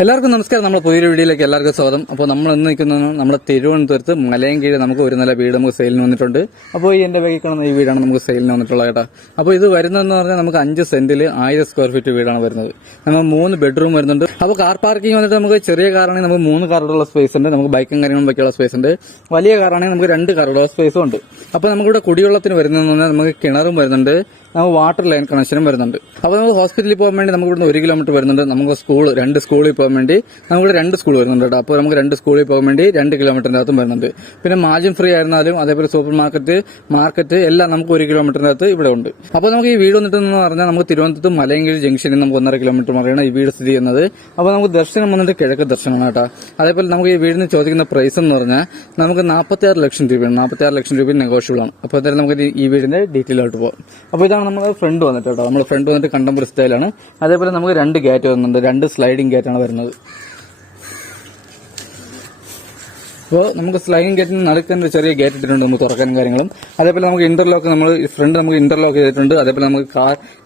എല്ലാവർക്കും നമസ്കാരം. നമ്മുടെ പുതിയൊരു വീഡിയോയിലേക്ക് എല്ലാവർക്കും സ്വാഗതം. അപ്പോൾ നമ്മൾ ഇന്ന് നിൽക്കുന്നത് നമ്മുടെ തിരുവനന്തപുരത്ത് മലയൻകീഴ് നമുക്ക് ഒരു നില വീട് നമുക്ക് സെയിലിന് വന്നിട്ടുണ്ട്. അപ്പോൾ ഈ എന്റെ ബാഗിൽ കാണുന്ന ഈ വീടാണ് നമുക്ക് സെയിലിന് വന്നിട്ടുള്ളത് കേട്ടോ. അപ്പോൾ ഇത് വരുന്നതെന്ന് പറഞ്ഞാൽ നമുക്ക് 5 സെന്റിൽ 1000 സ്ക്വയർ ഫീറ്റ് വീടാണ് വരുന്നത്. നമ്മൾ 3 ബെഡ്റൂം വരുന്നുണ്ട്. അപ്പോൾ കാർ പാർക്കിംഗ് വന്നിട്ട് നമുക്ക് ചെറിയ കാറാണെങ്കിൽ നമുക്ക് 3 കാറുള്ള സ്പേസ് ഉണ്ട്, നമുക്ക് ബൈക്കും കാര്യങ്ങളും വയ്ക്കാനുള്ള സ്പേസ് ഉണ്ട്. വലിയ കാറാണെങ്കിൽ നമുക്ക് 2 കാറുള്ള സ്പേസും ഉണ്ട്. അപ്പോൾ നമുക്കിവിടെ കുടിവെള്ളത്തിന് വരുന്നതെന്ന് പറഞ്ഞാൽ നമുക്ക് കിണറും വരുന്നുണ്ട്, നമുക്ക് വാട്ടർ ലൈൻ കണക്ഷനും വരുന്നുണ്ട്. അപ്പോൾ നമുക്ക് ഹോസ്പിറ്റലിൽ പോകാൻ വേണ്ടി നമുക്ക് ഇവിടുന്ന് 1 കിലോമീറ്റർ വരുന്നുണ്ട്. നമുക്ക് 2 സ്കൂളിൽ പോകാൻ വേണ്ടി നമുക്ക് 2 സ്കൂൾ വരുന്നുണ്ട് കേട്ടോ. അപ്പോൾ നമുക്ക് 2 സ്കൂളിൽ പോകാൻ വേണ്ടി 2 കിലോമീറ്ററിന്റെ അകത്തും വരുന്നുണ്ട്. പിന്നെ മാർജിൻ ഫ്രീ ആയിരുന്നാലും അതേപോലെ സൂപ്പർ മാർക്കറ്റ് എല്ലാം നമുക്ക് 1 കിലോമീറ്ററിന്റെ അകത്ത് ഇവിടെ ഉണ്ട്. അപ്പോൾ നമുക്ക് ഈ വീട് വന്നിട്ടെന്ന് പറഞ്ഞാൽ നമുക്ക് തിരുവനന്തപുരത്ത് മലയൻകീഴ് ജംഗ്ഷനിൽ നമുക്ക് 1.5 കിലോമീറ്റർ മാറിയാണ് ഈ വീട് സ്ഥിതി ചെയ്യുന്നത്. അപ്പോൾ നമുക്ക് ദർശനം വന്നിട്ട് കിഴക്ക് ദർശനമാണ് കേട്ടോ. അതേപോലെ നമുക്ക് ഈ വീടിന് ചോദിക്കുന്ന പ്രൈസ് എന്ന് പറഞ്ഞാൽ നമുക്ക് 46 ലക്ഷം രൂപയാണ്. 46 ലക്ഷം രൂപ നെഗോഷ്യബിൾ ആണ്. അപ്പോൾ എന്തായാലും നമുക്ക് ഈ വീടിന്റെ ഡീറ്റെയിൽ ആയിട്ട് പോകാം. അപ്പോൾ ഇതാണ് നമ്മുടെ ഫ്രണ്ട് വന്നിട്ട് കേട്ടോ. നമ്മുടെ ഫ്രണ്ട് വന്നിട്ട് കണ്ടംപററി സ്റ്റൈലാണ്. അതേപോലെ നമുക്ക് 2 ഗേറ്റ് വരുന്നുണ്ട്, 2 സ്ലൈഡിംഗ് ഗേറ്റാണ് വരുന്നത്. അപ്പോൾ നമുക്ക് സ്ലൈഡിംഗ് ഗേറ്റിന് നടുക്കുന്ന ചെറിയ ഗേറ്റ് ഇട്ടിട്ടുണ്ട് നമുക്ക് തുറക്കാനും കാര്യങ്ങളും. അതേപോലെ നമുക്ക് ഇന്റർലോക്ക് ഫ്രണ്ട് നമുക്ക് ഇന്റർലോക്ക് ചെയ്തിട്ടുണ്ട്. അതേപോലെ നമുക്ക്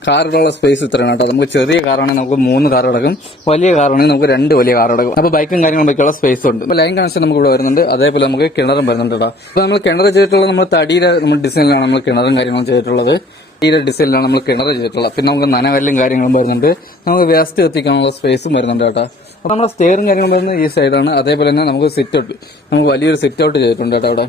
കാറുള്ള സ്പേസ് ഇത്രയാണ് കേട്ടോ. നമുക്ക് ചെറിയ കാറാണെങ്കിൽ നമുക്ക് 3 കാർ അടക്കും, വലിയ കാറാണെങ്കിൽ നമുക്ക് 2 വലിയ കാർ അടക്കും. അപ്പോൾ ബൈക്കും കാര്യങ്ങളും വയ്ക്കാനുള്ള സ്പേസ് ഉണ്ട്. അപ്പോൾ ലൈൻ കണക്ഷൻ നമുക്ക് ഇവിടെ വരുന്നുണ്ട്. അതേപോലെ നമുക്ക് കിണറും വരുന്നുണ്ട് കേട്ടോ. അപ്പോൾ നമ്മൾ കിണർ ചെയ്തിട്ടുള്ളത് നമ്മൾ തടിയുടെ ഡിസൈനിലാണ് നമ്മൾ കിണറും കാര്യങ്ങളും ചെയ്തിട്ടുള്ളത്. തടിയുടെ ഡിസൈനിലാണ് നമ്മൾ കിണർ ചെയ്തിട്ടുള്ളത്. പിന്നെ നമുക്ക് നനകല്ലും കാര്യങ്ങളും വരുന്നുണ്ട്, നമുക്ക് വേസ്റ്റ് എത്തിക്കാനുള്ള സ്പേസും വരുന്നുണ്ട് കേട്ടോ. അപ്പോൾ നമ്മുടെ സ്റ്റെയറും കാര്യങ്ങളും വരുന്നത് ഈ സൈഡാണ്. അതേപോലെ തന്നെ നമുക്ക് സിറ്റ് ഔട്ട്, നമുക്ക് വലിയൊരു സിറ്റ് ഔട്ട് ചെയ്തിട്ടുണ്ട് കേട്ടോ അവിടെ.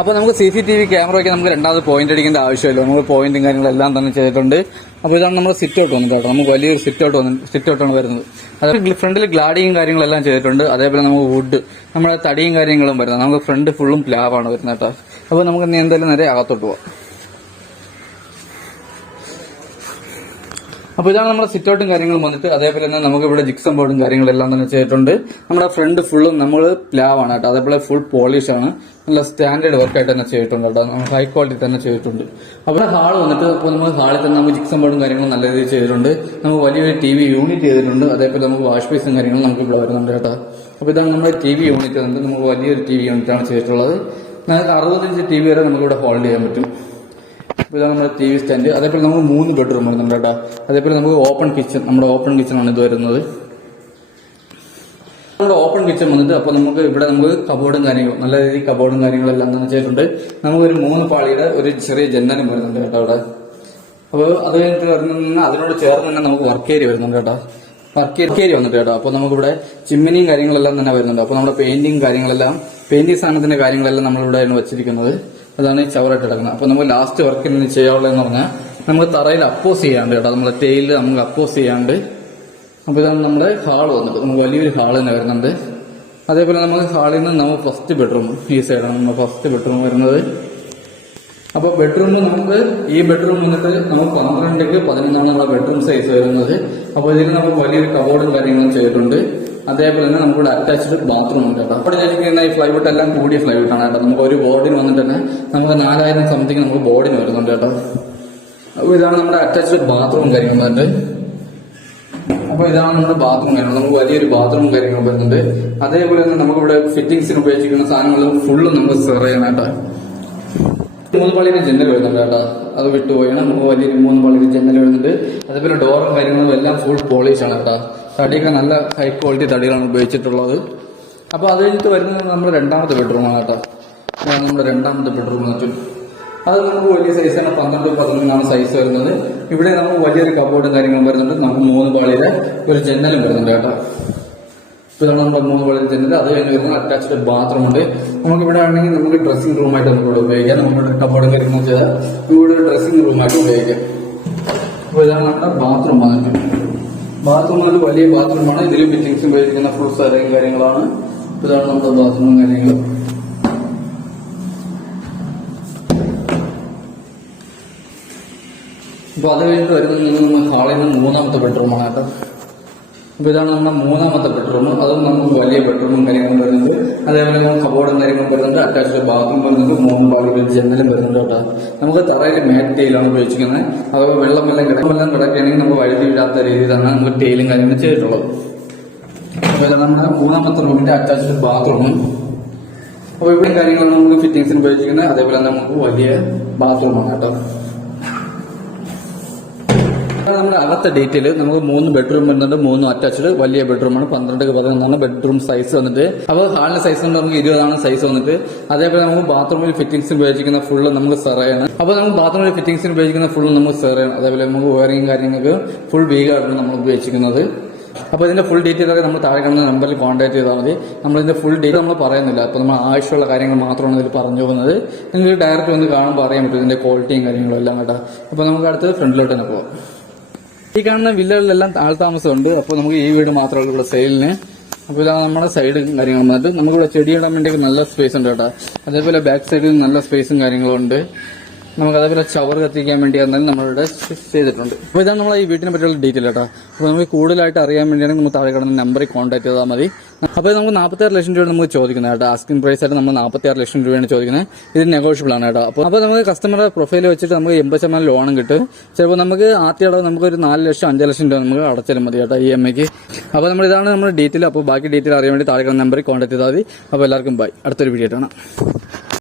അപ്പോൾ നമുക്ക് CCTV ക്യാമറയ്ക്ക് നമുക്ക് 2ാമത് പോയിന്റ് അടിക്കേണ്ട ആവശ്യമില്ല, നമുക്ക് പോയിന്റും കാര്യങ്ങളെല്ലാം തന്നെ ചെയ്തിട്ടുണ്ട്. അപ്പോൾ ഇതാണ് നമ്മുടെ സിറ്റ് ഔട്ട് വന്നിട്ട് കേട്ടോ. നമുക്ക് വലിയൊരു സിറ്റ് ഔട്ടാണ് വരുന്നത്. അതായത് ഫ്രണ്ടിൽ ഗ്ലാഡിയും കാര്യങ്ങളെല്ലാം ചെയ്തിട്ടുണ്ട്. അതേപോലെ നമുക്ക് വുഡ്, നമ്മുടെ തടിയും കാര്യങ്ങളും വരുന്നത്. നമുക്ക് ഫ്രണ്ട് ഫുള്ളും പ്ലാവാണ് വരുന്നത് കേട്ടോ. അപ്പോൾ നമുക്ക് എന്തായാലും നേരെ അകത്തോട്ട് പോവാം. അപ്പോൾ ഇതാണ് നമ്മുടെ സിറ്റ് ഔട്ടും കാര്യങ്ങളും വന്നിട്ട്. അതേപോലെ തന്നെ നമുക്ക് ഇവിടെ ജിക്സം ബോർഡും കാര്യങ്ങളെല്ലാം തന്നെ ചെയ്തിട്ടുണ്ട്. നമ്മുടെ ഫ്രണ്ട് ഫുള്ളും നമ്മൾ പ്ലാവാണ് കേട്ടോ. അതേപോലെ ഫുൾ പോളിഷ് ആണ്, നല്ല സ്റ്റാൻഡേർഡ് വർക്കായിട്ട് തന്നെ ചെയ്തിട്ടുണ്ട് കേട്ടോ. നമുക്ക് ഹൈ ക്വാളിറ്റി തന്നെ ചെയ്തിട്ടുണ്ട്. അപ്പോൾ ഹാൾ വന്നിട്ട് അപ്പോൾ നമുക്ക് ഹാളിൽ തന്നെ നമുക്ക് ജിക്സം ബോർഡും കാര്യങ്ങളും നല്ല രീതിയിൽ ചെയ്തിട്ടുണ്ട്. നമുക്ക് വലിയൊരു TV യൂണിറ്റ് ചെയ്തിട്ടുണ്ട്. അതേപോലെ നമുക്ക് വാഷ് ബേസും കാര്യങ്ങളും നമുക്ക് ഇവിടെ വരുന്നുണ്ട് കേട്ടോ. അപ്പോൾ ഇതാണ് നമ്മുടെ TV യൂണിറ്റ് വന്നിട്ട് നമുക്ക് വലിയൊരു TV യൂണിറ്റാണ് ചെയ്തിട്ടുള്ളത്. നമുക്ക് 65 ഇഞ്ച് TV വരെ നമുക്കിവിടെ ഹോൾഡ് ചെയ്യാൻ പറ്റും. അപ്പോൾ ഇതാണ് നമ്മുടെ TV സ്റ്റാൻഡ്. അതേപോലെ നമുക്ക് 3 ബെഡ്റൂം വരുന്നുണ്ട് കേട്ടോ. അതേപോലെ നമുക്ക് ഓപ്പൺ കിച്ചൺ, നമ്മുടെ ഓപ്പൺ കിച്ചണാണ് ഇത് വരുന്നത്. നമ്മുടെ ഓപ്പൺ കിച്ചൺ വന്നിട്ട് അപ്പോൾ നമുക്ക് ഇവിടെ നമുക്ക് കബോർഡും കാര്യങ്ങളും നല്ല രീതിയിൽ കബോർഡും കാര്യങ്ങളെല്ലാം തന്നെ ചെയ്തിട്ടുണ്ട്. നമുക്കൊരു 3 പാളിയുടെ ഒരു ചെറിയ ജനലും വരുന്നുണ്ട് കേട്ടോ അവിടെ. അപ്പോൾ അത് കഴിഞ്ഞിട്ട് വരുന്ന അതിനോട് ചേർന്ന് തന്നെ നമുക്ക് വർക്ക് ഏരിയ വരുന്നുണ്ട് കേട്ടോ. വർക്ക് ഏരിയ വന്നിട്ട് കേട്ടോ. അപ്പോൾ നമുക്കിവിടെ ചിമ്മിനിയും കാര്യങ്ങളെല്ലാം തന്നെ വരുന്നുണ്ട്. അപ്പോൾ നമ്മുടെ പെയിന്റിംഗ് സാധനത്തിന്റെ കാര്യങ്ങളെല്ലാം നമ്മളിവിടെയാണ് വെച്ചിരിക്കുന്നത്. അതാണ് ഈ ചവറായിട്ട് കിടക്കുന്നത്. അപ്പോൾ നമുക്ക് ലാസ്റ്റ് വർക്കിന് ചെയ്യാനുള്ളതെന്ന് പറഞ്ഞാൽ നമുക്ക് തറയിൽ അപ്പോസ് ചെയ്യാണ്ട് കേട്ടോ, നമ്മുടെ ടൈലിൽ നമുക്ക് അപ്പോസ് ചെയ്യാണ്ട്. അപ്പോൾ ഇതാണ് നമ്മുടെ ഹാൾ വന്നിട്ട്, നമുക്ക് വലിയൊരു ഹാൾ തന്നെ വരുന്നുണ്ട്. അതേപോലെ നമുക്ക് ഹാളിൽ നിന്ന് നമുക്ക് ഫസ്റ്റ് ബെഡ്റൂം ഈ സൈഡാണ് നമ്മുടെ ഫസ്റ്റ് ബെഡ്റൂം വരുന്നത്. അപ്പോൾ ബെഡ്റൂം നമുക്ക് ഈ ബെഡ്റൂം വന്നിട്ട് നമുക്ക് 12ക്ക് 11 നമ്മുടെ ബെഡ്റൂം സൈസ് വരുന്നത്. അപ്പോൾ ഇതിൽ നമുക്ക് വലിയൊരു കബോർഡും കാര്യങ്ങളും ചെയ്തിട്ടുണ്ട്. അതേപോലെ തന്നെ നമുക്കിവിടെ അറ്റാച്ച്ഡ് ബാത്റൂം ഉണ്ട് കേട്ടോ. അവിടെ ചോദിക്കുന്ന ഈ ഫ്ലൈവുഡ് എല്ലാം കൂടിയ ഫ്ലൈവുഡ് ആണ് കേട്ടോ. നമുക്ക് ഒരു ബോർഡിന് വന്നിട്ട് തന്നെ നമുക്ക് 4000 സംതിങ് നമുക്ക് ബോർഡിന് വരുന്നുണ്ട് കേട്ടോ. അപ്പോൾ ഇതാണ് നമ്മുടെ അറ്റാച്ച്ഡ് ബാത്റൂം കാര്യങ്ങൾ വന്നിട്ട്. അപ്പോൾ ഇതാണ് നമ്മുടെ ബാത്റൂം കാര്യങ്ങൾ, നമുക്ക് വലിയൊരു ബാത്റൂം കാര്യങ്ങൾ വരുന്നുണ്ട്. അതേപോലെ തന്നെ നമുക്കിവിടെ ഫിറ്റിംഗ്സിന് ഉപയോഗിച്ചിരിക്കുന്ന സാധനങ്ങൾ ഫുള്ളും നമുക്ക് സെർവ് ചെയ്യണം കേട്ടോ. 3 പാളിയുടെ ജനൽ വരുന്നുണ്ട് കേട്ടോ, അത് വിട്ടുപോയാണ്. നമുക്ക് വലിയൊരു 3 പാളിയുടെ ജനൽ വരുന്നുണ്ട്. അതേപോലെ ഡോറും കാര്യങ്ങളും എല്ലാം ഫുൾ പോളിഷ് ആണ് കേട്ടോ. തടിയൊക്കെ നല്ല ഹൈ ക്വാളിറ്റി തടികളാണ് ഉപയോഗിച്ചിട്ടുള്ളത്. അപ്പോൾ അത് കഴിഞ്ഞിട്ട് വരുന്നത് നമ്മുടെ 2ാമത്തെ ബെഡ്റൂമാണ് കേട്ടോ. നമ്മുടെ 2ാമത്തെ ബെഡ്റൂം വെച്ചു അത് നമുക്ക് വലിയ സൈസാണ്, 12-11 സൈസ് വരുന്നത്. ഇവിടെ നമുക്ക് വലിയൊരു കബോർഡും കാര്യങ്ങളും വരുന്നുണ്ട്. നമുക്ക് 3 പാളിയുടെ ഒരു ജനലും വരുന്നുണ്ട് കേട്ടോ. ഇപ്പോൾ നമ്മുടെ 3 പാളിയുടെ ജനൽ. അത് കഴിഞ്ഞ് വരുന്ന അറ്റാച്ച്ഡ് ബാത്റൂം ഉണ്ട്. നമുക്ക് ഇവിടെ ആണെങ്കിൽ നമുക്ക് ഡ്രസ്സിംഗ് റൂമായിട്ട് നമുക്കിവിടെ ഉപയോഗിക്കാം. നമ്മുടെ കബോർഡും കാര്യങ്ങളും ചെയ്താൽ ഇവിടെ ഡ്രസ്സിംഗ് റൂമായിട്ട് ഉപയോഗിക്കാം. അപ്പോൾ ഇതാണ് നമ്മുടെ ബാത്റൂം വന്നിട്ട്. ബാത്റൂം ഒരു വലിയ ബാത്റൂമാണ്. ഇതിൽ ഫിറ്റിംഗ്സ് ഉപയോഗിക്കുന്ന ഫുൾ സാധനവും കാര്യങ്ങളാണ്. ഇതാണ് നമ്മുടെ ബാത്റൂമും കാര്യങ്ങളും. അപ്പോൾ അത് കഴിഞ്ഞിട്ട് വരുന്നത് നമ്മൾ ഹാളിൽ നിന്ന് 3ാമത്തെ ബെഡ്റൂമാണ് കേട്ടോ. അപ്പോൾ ഇതാണ് നമ്മുടെ 3ാമത്തെ ബെഡ്റൂം. അതും നമുക്ക് വലിയ ബെഡ്റൂമും കാര്യങ്ങളും വരുന്നുണ്ട്. അതേപോലെ നമുക്ക് കബോർഡും കാര്യങ്ങളും വരുന്നുണ്ട്. അറ്റാച്ച്ഡ് ബാത്റൂം വരുന്നുണ്ട്. 3 പാളിയുടെ ജനലും വരുന്നുണ്ട് കേട്ടോ. നമുക്ക് തറയിൽ മാറ്റ് ടൈലാണ് ഉപയോഗിച്ചിരിക്കുന്നത്. അതുപോലെ വെള്ളമെല്ലാം കിടക്കുകയാണെങ്കിൽ നമുക്ക് വഴുതി വിടാത്ത രീതിയിലാണ് നമുക്ക് ടൈലും കാര്യങ്ങളും ചെയ്തിട്ടുള്ളത്. അതുപോലെ നമ്മുടെ 3ാമത്തെ റൂമിന്റെ അറ്റാച്ച്ഡ് ബാത്റൂം. അപ്പോൾ ഇവിടെ കാര്യങ്ങളാണ് നമുക്ക് ഫിറ്റിംഗ്സിന് ഉപയോഗിച്ചിരിക്കുന്നത്. അതേപോലെ നമുക്ക് വലിയ ബാത്റൂമാണ് കേട്ടോ. നമ്മുടെ അകത്തെ ഡീറ്റെയിൽ നമുക്ക് 3 ബെഡ്റൂം വരുന്നുണ്ട്, 3 അറ്റാച്ച്ഡ് വലിയ ബെഡ്റൂമാണ്. 12-11 ബെഡ്റൂം സൈസ് വന്നിട്ട്. അപ്പോൾ ഹാളിന്റെ സൈസ് കൊണ്ട് നമുക്ക് 20 സൈസ് വന്നിട്ട്. അതേപോലെ നമുക്ക് ബാത്റൂമിൽ ഫിറ്റിംഗ്സിന് ഉപയോഗിക്കുന്ന ഫുള്ള് നമുക്ക് സെറയാണ്. അപ്പോൾ നമുക്ക് ബാത്റൂമിൽ ഫിറ്റിംഗ്സിന് ഉപയോഗിക്കുന്ന ഫുള്ള് നമുക്ക് സെറയാണ്. അതേപോലെ നമുക്ക് വയറിംഗ് കാര്യങ്ങൾക്ക് ഫുൾ വീഗാണ് നമ്മൾ ഉപയോഗിച്ചിരിക്കുന്നത്. അപ്പോൾ ഇതിന്റെ ഫുൾ ഡീറ്റെയിൽ ഒക്കെ നമ്മൾ താഴെ കാണുന്ന നമ്പറിൽ കോൺടാക്ട് ചെയ്താൽ മതി. നമ്മളിതിന്റെ ഫുൾ ഡീറ്റെയിൽ നമ്മൾ പറയുന്നില്ല. അപ്പോൾ നമ്മൾ ആവശ്യമുള്ള കാര്യങ്ങൾ മാത്രമാണ് ഇതിൽ പറഞ്ഞു പോകുന്നത്. നിങ്ങൾക്ക് ഡയറക്റ്റ് വന്ന് കാണുമ്പോൾ അറിയാൻ പറ്റും ഇതിന്റെ ക്വാളിറ്റിയും കാര്യങ്ങളും എല്ലാം കേട്ടോ. അപ്പോൾ നമുക്ക് അടുത്ത് ഫ്രണ്ടിലോട്ട് തന്നെ പോകാം. ഈ കാണുന്ന വില്ലകളിലെല്ലാം താമസമുണ്ട്. അപ്പോൾ നമുക്ക് ഈ വീട് മാത്രമേ ഉള്ളൂ സെയിലിന്. അപ്പോൾ ഇതാണ് നമ്മുടെ സൈഡ് കാര്യങ്ങൾ വന്നിട്ട് നമുക്കിവിടെ ചെടിയിടാൻ വേണ്ടി നല്ല സ്പേസ് ഉണ്ട് കേട്ടോ. അതേപോലെ ബാക്ക് സൈഡിൽ നല്ല സ്പേസും കാര്യങ്ങളും ഉണ്ട്. നമുക്ക് അതേപോലെ ചവർ കത്തിക്കാൻ വേണ്ടി നമ്മളിവിടെ ചെയ്തിട്ടുണ്ട്. അപ്പോൾ ഇതാണ് നമ്മൾ ഈ വീട്ടിനെ പറ്റിയുള്ള ഡീറ്റെയിൽ കേട്ടോ. അപ്പോൾ നമുക്ക് കൂടുതലായിട്ട് അറിയാൻ വേണ്ടിയാണ് നമ്മൾ താഴെ കിടന്ന നമ്പറിൽ കോൺടാക്ട് ചെയ്താൽ മതി. അപ്പോൾ നമുക്ക് 46 ലക്ഷം രൂപ നമുക്ക് ചോദിക്കുന്നത് കേട്ടോ. ആസ്കിംഗ് പ്രൈസ് ആയിട്ട് നമ്മൾ 46 ലക്ഷം രൂപയാണ് ചോദിക്കുന്നത്. ഇത് നെഗോഷ്യബിൾ ആണ് കേട്ടോ. അപ്പോൾ നമുക്ക് കസ്റ്റമറുടെ പ്രൊഫൈൽ വെച്ചിട്ട് നമുക്ക് 80% ലോണും കിട്ടും. ചിലപ്പോൾ നമുക്ക് ആദ്യ അടവ് നമുക്ക് ഒരു 4 ലക്ഷം 5 ലക്ഷം രൂപ നമുക്ക് അടച്ചാലും മതി കേട്ടോ EMIക്ക്. അപ്പോൾ ഇതാണ് നമ്മുടെ ഡീറ്റെയിൽ. അപ്പോൾ ബാക്കി ഡീറ്റെയിൽ അറിയാൻ വേണ്ടി താഴെ കിടന്ന നമ്പറിൽ കോൺടാക്ട് ചെയ്താൽ മതി. അപ്പോൾ എല്ലാവർക്കും ബൈ. അടുത്തൊരു വീഡിയോ ആണ്.